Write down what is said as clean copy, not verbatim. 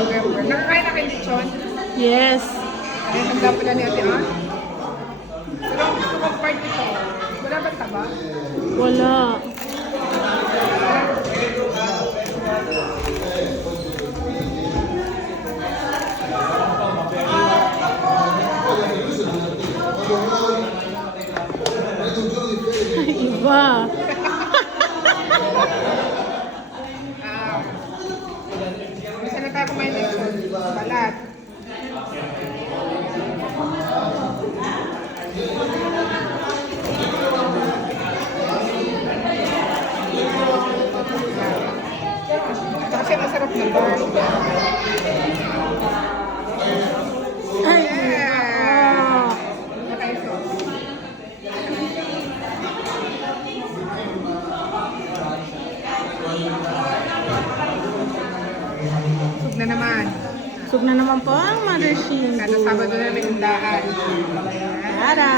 November. Nakakain na kayo lechon? Yes. Ay, handa pala ni Ate Ann. Pero ang gusto kong part ito. Wala ba taba? Wala. Iba. Bisa na tayo kumain lechon. Balat. Kasi masarap na bar. Ay, Yeah! Okay, so. Sug na naman. sug na naman po ang Mother Shingo. Kada Sabado na may handaan. Tara!